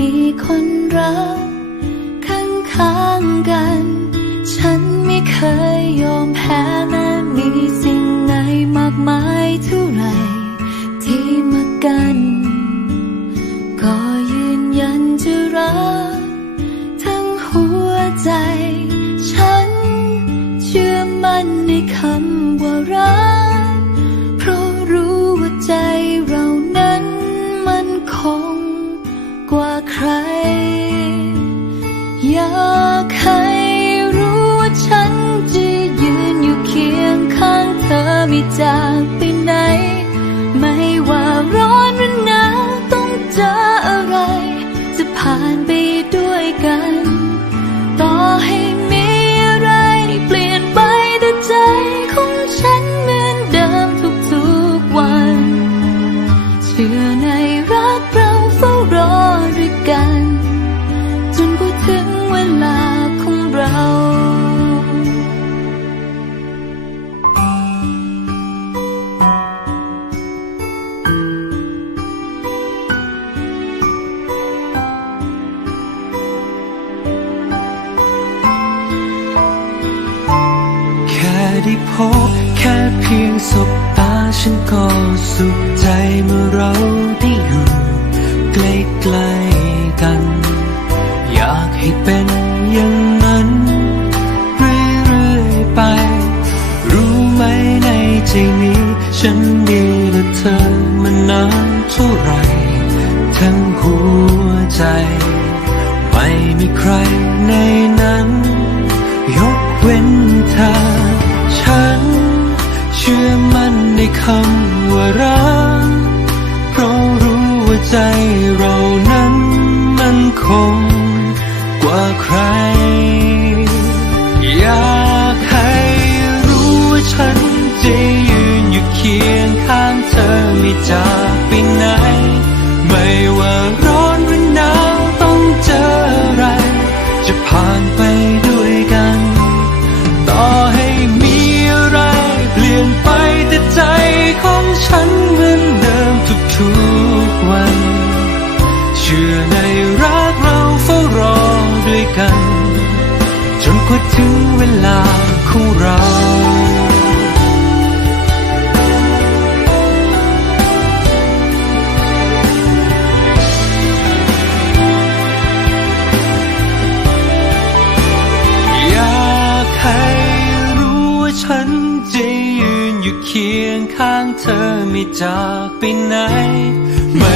มีคนรักข้างๆกัน ฉัน ได้พบแค่เพียงสบตาฉันก็สุขใจเมื่อเราได้อยู่ใกล้ๆกัน อยากให้เป็นอย่างนั้น เรื่อยๆไป รู้ไหมในใจนี้ ฉันมีและเธอมานานเท่าไหรทั้งหัวใจ ไม่มีใครในนั้น ใจเรานั้นมันคงกว่าใคร ชื่อในรักเราเฝ้ารอด้วยกัน จนกว่าถึงเวลาของเราอยากให้รู้ว่าฉันจะยืนอยู่เคียงข้างเธอไม่จากไปไหน ไม่